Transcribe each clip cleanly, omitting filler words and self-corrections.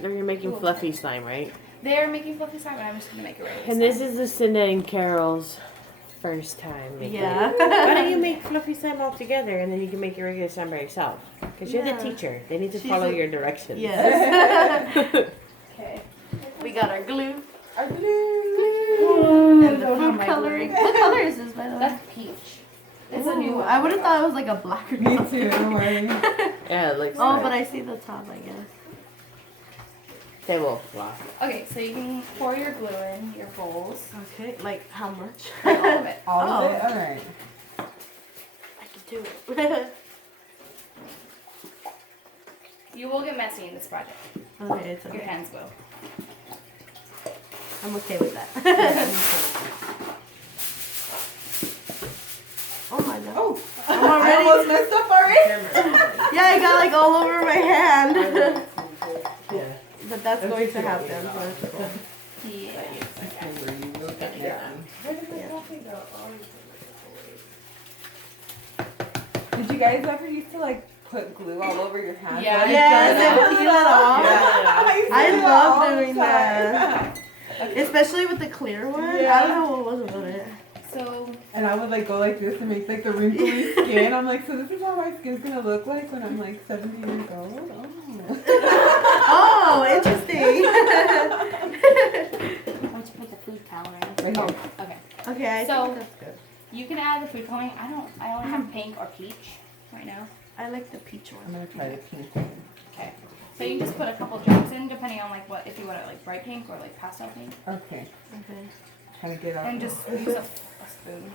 They're making fluffy slime, right? They're making fluffy slime, and I'm just gonna make it regular And slime. this is Lucinda and Carol's first time making Yeah. it. Why don't you make fluffy slime all together and then you can make your regular slime by yourself? Because you're the teacher. They need to follow your directions. Yes. Okay. We got our glue. Our glue. And the food coloring. What color is this, by the way? That's peach. It's a new one. I would have thought it was like a black or Me something. too, don't worry. Yeah, it looks Oh, nice. but I see the top, I guess. They will fly. Okay, so you can pour your glue in your bowls. Okay, like how much? Like all of it. All of Oh. it? Alright. I can do it. You will get messy in this project. Okay, it's Your okay. hands will. I'm okay with that. Oh my god. Oh, I'm I already. almost messed up already. Yeah, I got like all over my hand. Yeah. But that's going to happen. So that's cool. Yeah. Did you guys ever used to like put glue all over your hands? Yeah. Like, Yes, yeah. and peel it off. Yeah. I used to do love all the doing time. that. Especially with the clear one. Yeah. I don't know what was about it. So And I would like go like this and make like the wrinkly skin. I'm like, so this is how my skin's gonna look like when I'm like 70 years old? Oh. Oh, interesting. once you put the food coloring. Right here. Okay. Okay, I So- think that's good. You can add the food coloring. I only have pink or peach right now. I like the peach I'm one. gonna try the pink one. Okay. So you can just put a couple drops in, depending on like what, if you want it like bright pink or like pastel pink, Okay. Okay. Trying to get out. and just use a spoon.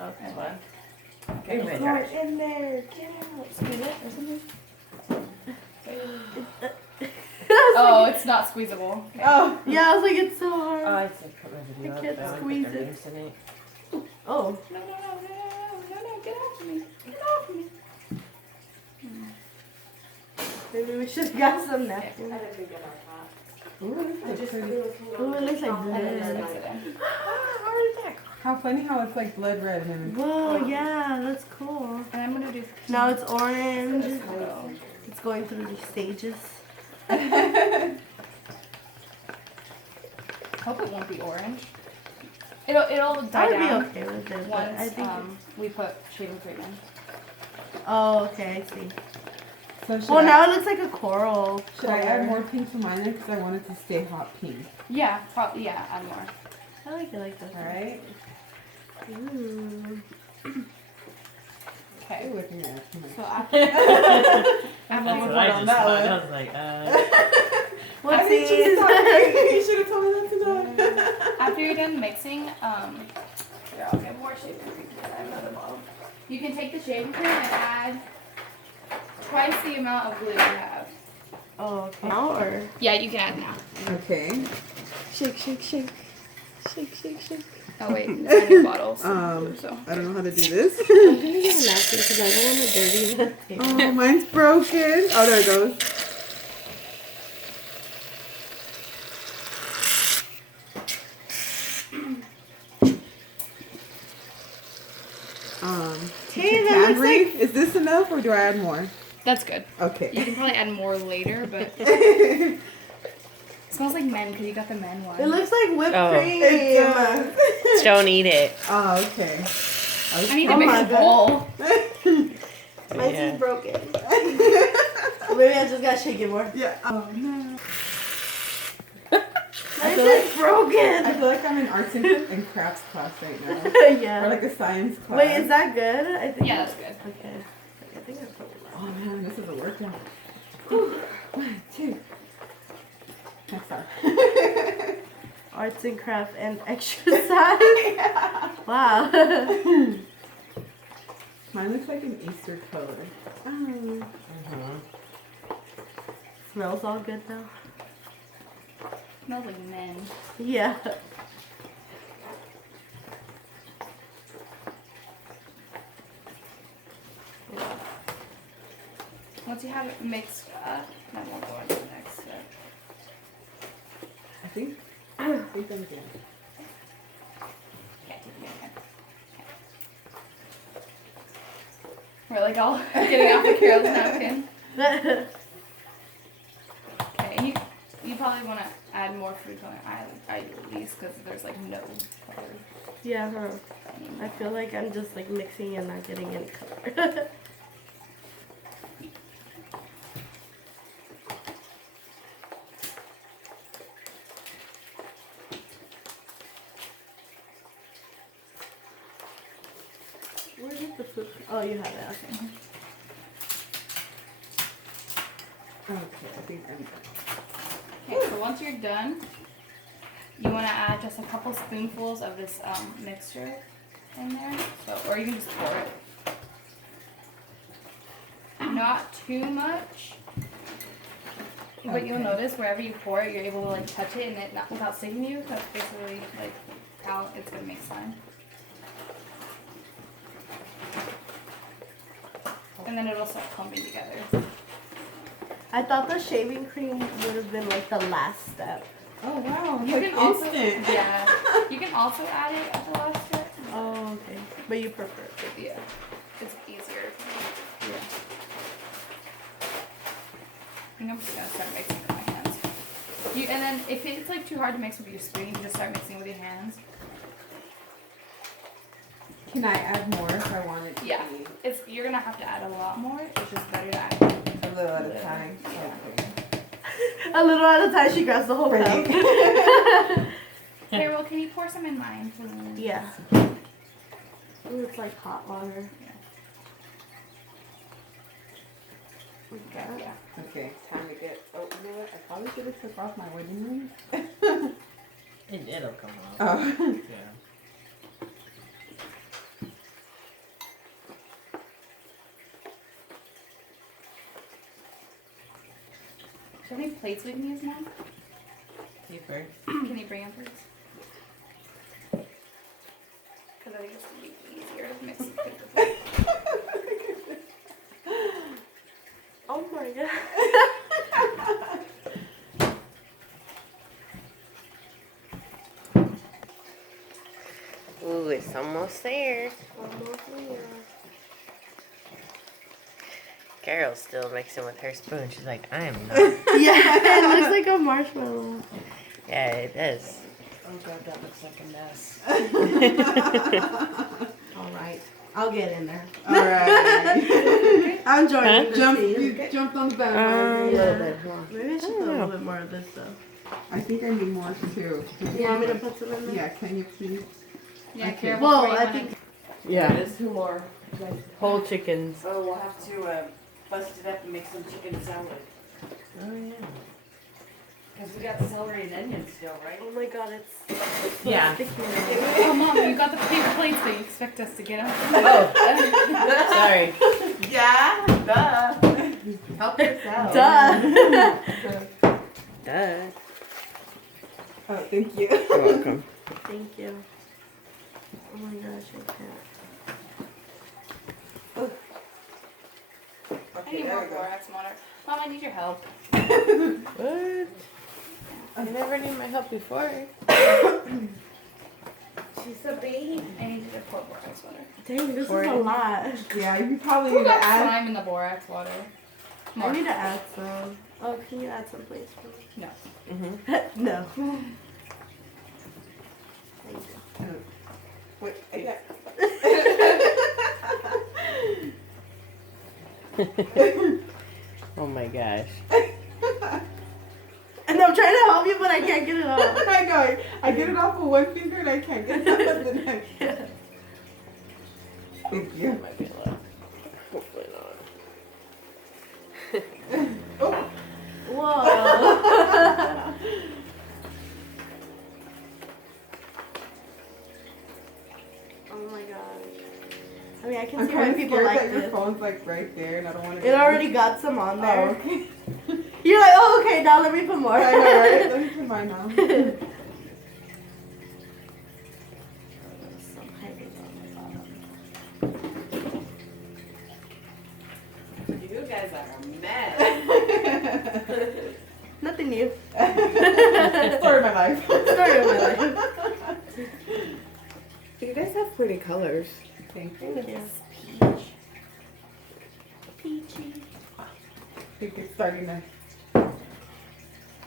Okay. And then- Okay. Okay. Pour it in there. Get out. Squeeze it or something. Oh, it's not squeezable. Okay. Oh. Yeah, I was like, it's so hard. Oh, it's like put residue I up can't there, squeeze put their it. names in it. Oh. No, get off of me. Get off of me. Maybe we should have got some napkins. Ooh, this is pretty. Oh, it looks like And then just blood. mix it in. How funny how it's like blood red and Whoa, yeah, that's cool. And I'm gonna do. Now it's orange. So, It's going through the stages. hope it won't be orange. It'll die I would down be okay with it. But once I think. we put shaving cream in. Oh, okay, I see. So should, Well, now it looks like a coral. should I add color. more pink to mine because I want it to stay hot pink? Yeah, probably. Yeah, add more. I like it like this. Alright? Ooh. Okay. Ooh, looking at it. So after That's after what I just thought. I was like, I What's think you these? you should have told me that to know. after you're done mixing, here I'll get more shaving cream because I have another bottle. You can take the shaving cream and add twice the amount of glue you have. Oh, okay. Now or? Yeah, you can add now. Okay. Shake, shake, shake. Shake, shake, shake. Oh wait, it's in your bottles. So I don't know how to do this. I'm gonna get a napkin because I don't want to dirty the table. Oh, mine's broken. Oh, there it goes. Hey, that Can looks breathe. Is this enough or do I add more? That's good. You Okay. can probably add more later, but it smells like men because you got the men one. It looks like whipped Oh. cream. It does. don't eat it. Oh, okay. I need to Oh mix my a bowl. Mine's Yeah. is broken. Or maybe I just gotta shake it more. Yeah. Oh no. Mine's is broken. I feel like I'm in arts and crafts class right now, or Yeah. like a science class. Wait, is that good? I think. Yeah, that's good. Okay. I think I put it Oh man, this is a workout. 1, 2. Next time. Arts and craft and exercise. Wow. Mine looks like an Easter color. Mhm. Smells all good though. Smells like men. Yeah. Once you have it mixed up, then we'll go on to the next step. I think I'm good. Okay, take it again. We're like all getting off of Carol's napkin. Okay, you probably want to add more food coloring. I do at least because there's like no color. Yeah, huh? I feel like I'm just like mixing and not getting any color. Where did the food? Oh, you have it. Okay. Okay, I think I'm done. Okay, so once you're done, you want to add just a couple spoonfuls of this mixture in there. So, or you can just pour it. Not too much. But you'll Okay. notice wherever you pour it, you're able to like touch it and it not without sticking you. That's basically like how it's gonna make slime. And then it'll start clumping together. I thought the shaving cream would have been like the last step. Oh wow, You like can also, instant. yeah, you can also add it at the last step. Oh, okay. But you prefer it. Yeah, it's easier. Yeah. I think I'm just gonna start mixing with my hands. And then if it's like too hard to mix with your spoon, you can just start mixing with your hands. Can I add more if I want it to Yeah, be you're gonna have to add a lot more. It's just better to add. a little at a time? Yeah. Okay. A little at a time, she grabs the whole cup. Okay, well, can you pour some in mine, please? Yeah. Ooh, it's like hot water. Okay, yeah. Okay, time to get. Oh, you know what? I probably should have took off my wedding ring. It'll come off. Oh. Yeah. Do you have any plates we can use now? Paper. Can you bring them, please? Because I think it's going to be easier to mix with paper plates. Oh my god. Ooh, it's almost there. Almost there. Carol's still mixing with her spoon. She's like, I am not. Yeah, it looks like a marshmallow. Yeah, it does. Oh god, that looks like a mess. Alright. I'll get in there. Alright. I'm joining the Jump, team. you jumped on the Um, bandwagon. Yeah. little bit more. Maybe I should put a little bit more of this though. I think I need more too. You want me to put some in there? Yeah, can you please? Yeah, Okay. careful. Whoa, before you I wanna- think. Yeah, there's two more. Whole chickens. Oh, we'll have to bust it up and make some chicken salad. Oh, yeah. Because we got celery and onions still, right? Oh my god, it's so Yeah. sticky now. Oh, Mom, you got the paper plates, but you expect us to get them? Oh, sorry. Yeah, duh. Help yourself. Duh. Duh. Oh, thank you. You're welcome. Thank you. Oh my gosh, I can't. I need more borax water. Mom, I need your help. What? I never need my help before. She's a baby. I need you to pour borax water. Dang, this Pour is it a in. lot. Yeah, you probably Who need to got add. slime in the borax water? I More. need to add some. Oh, can you add some please for me? No. Mm-hmm. No. Wait, I got. Oh my gosh. And I'm trying to help you, but I can't get it off. I know. I get it off with one finger and I can't get it off with the next. Thank you. Might be a lot. Hopefully not. Oh. Whoa. Oh my gosh. I mean, I can I'm see why kind of people scared like that your this. phone's like right there and I don't want to. It already got some on Oh, there. okay. You're like, oh, okay, now let me put more. I know, right? Let me put mine on. Some hiding on the bottom. You guys are a mess. Nothing new. Story of my life. Story of my life. You guys have pretty colors. Thank you. Thank you. Peachy. I think it's starting to.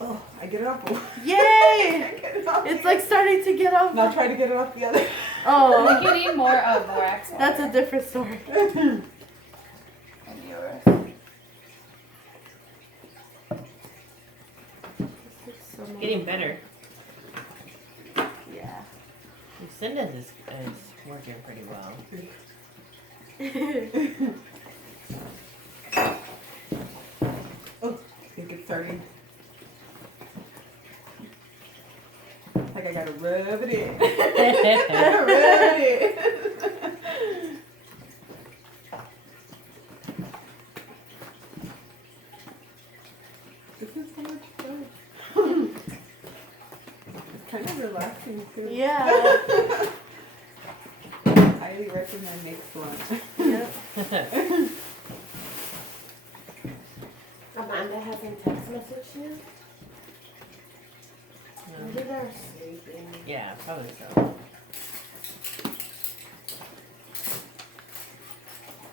Oh, I get it off. Yay! I get it off. It's like starting to get off. Now try to get it off the other. Oh, Like you need more of borax water. that's a different story. And yours. Getting better. Yeah. Lucinda's is working pretty well. Oh, I think it's starting. Like I gotta rub it in. Rub it in. This is so much fun. It's kind of relaxing too. Yeah. Highly recommend next one. Yep. Amanda hasn't text messaged you? Maybe they're sleeping. Yeah, probably so.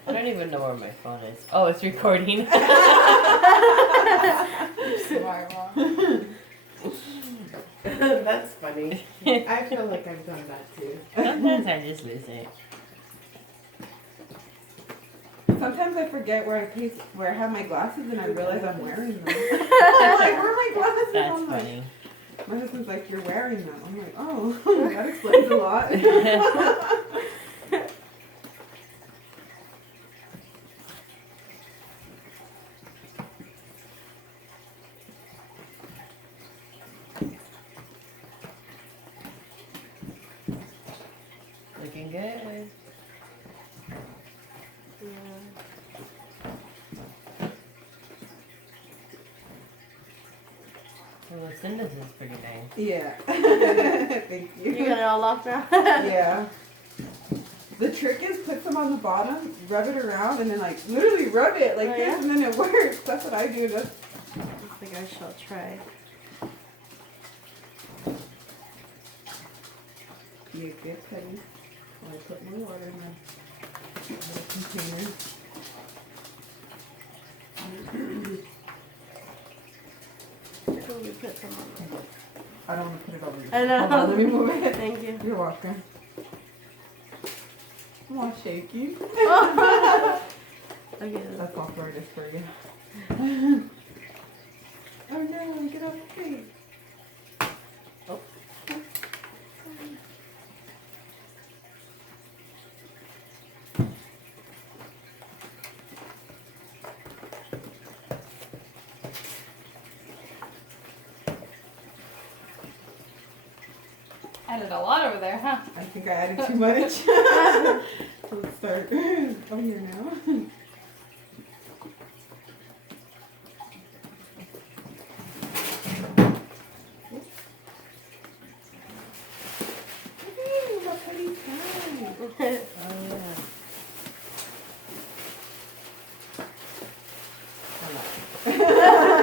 I don't even know where my phone is. Oh, it's recording. Smart mom. That's funny. I feel like I've done that too. Sometimes I just lose it. Sometimes I forget where I have my glasses and I realize I'm wearing them. I'm like, where are my glasses? That's I'm like, funny. my husband's like, you're wearing them. I'm like, oh, that explains a lot. Looking good. Well, Lucinda's is pretty nice. Yeah. Thank you. You got it all off now? Yeah. The trick is put some on the bottom, rub it around, and then like literally rub it like Oh, this, yeah? and then it works. That's what I do. That's I think I shall try. you get petty. I put more water in the little container. Where do we put some on? I don't want to put it over. I know. Hold on, let me move it. Thank you. You're welcome. I'm all shaky. Okay. That's all Florida's for you. Oh no, get off the tree. Oh. Added a lot over there, huh? I think I added too much. Let's start over here now. Ooh, look how he's fine. Oh, yeah.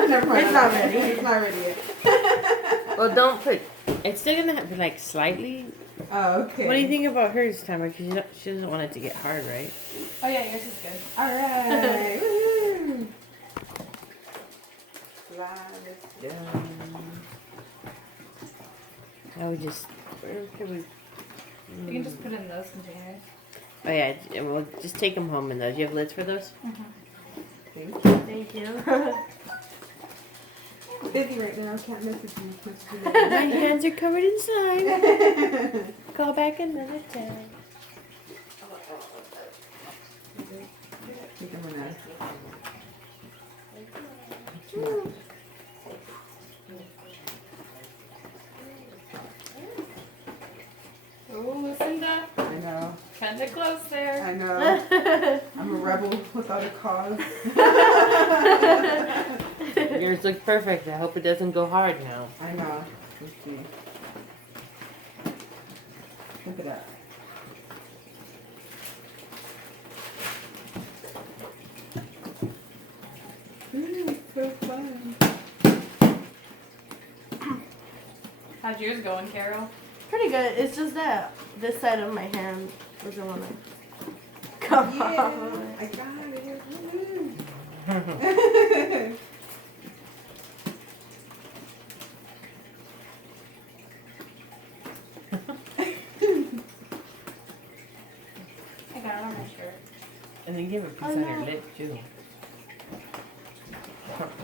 Never mind. It's not ready. It's not ready yet. Well, don't put. It's still gonna have to like slightly. Oh, okay. What do you think about hers, Tamara? Because she doesn't want it to get hard, right? Oh yeah, yours is good. All right. Woohoo. Slide it down. I would just. Where could we? You can just put it in those containers. Oh yeah, well, just take them home in those. You have lids for those? Thank you. Thank you. I'm busy right now. I can't message you. My hands are covered in slime. Call back another time. I think I'm gonna. Oh, Lucinda. I know. Kinda close there. I know. I'm a rebel without a cause. Yours look perfect. I hope it doesn't go hard now. I know. Let's see. Look at that. Ooh, so fun. How's yours going, Carol? Pretty good. It's just that this side of my hand doesn't want to come Yeah, off. I got it. Woo. then you have a piece Oh, on no. your lip too.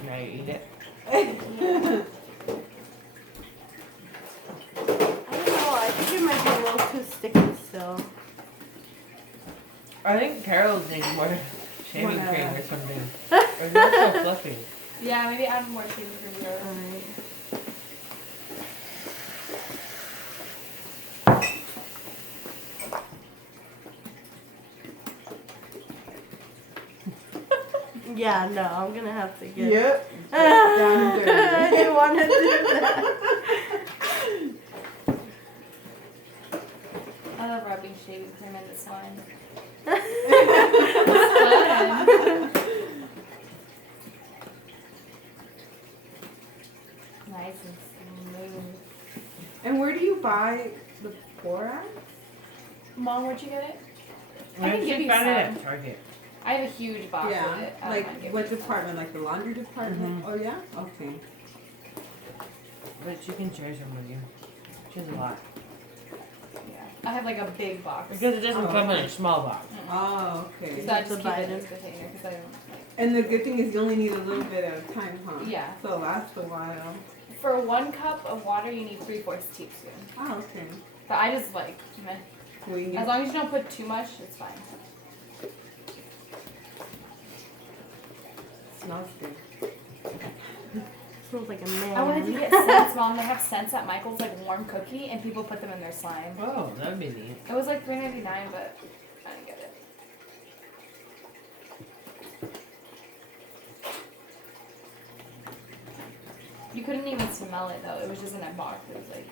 Now you eat it. I don't know. I think it might be a little too sticky still. I think Carol's needs more shaving Wanna- cream or something. Or not so fluffy. Yeah, maybe add more shaving cream to yours. Alright. Yeah, no, I'm gonna have to get. Yep. Down and dirty. I didn't want to do that. I love rubbing shaving cream in the slime. Nice and smooth. And where do you buy the borax? Mom, where'd you get it? I I can give actually you found it some. at Target. I have a huge box of it. I Like don't mind what giving you department? Like the laundry department? Oh yeah? Okay. But she can share some with you. She has a lot. some. Yeah. I have like a big box. Because it doesn't Oh, come in okay. a small box. Oh, okay. So I just To keep buy it in it. this container because I don't like. And the good thing is you only need a little bit at a time, huh? Yeah. So it lasts a while. For 1 cup of water, you need 3/4 teaspoon. Oh, okay. But I just like, meh. We can As get long as you don't put too much, it's fine. smells good. Smells like a man. I wanted to get scents, Mom. They have scents at Michael's, like warm cookie, and people put them in their slime. Oh, that would be neat. It was like $3.99, but I didn't get it. You couldn't even smell it though. It was just in a box. It was like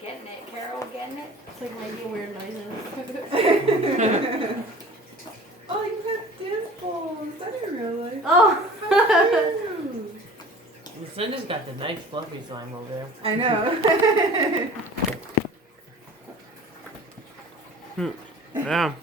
getting it, Carol, getting it. It's like making weird noises. Oh, you have dimples. I didn't realize. Oh! Cute. Lucinda's got the nice fluffy slime over there. I know. Yeah.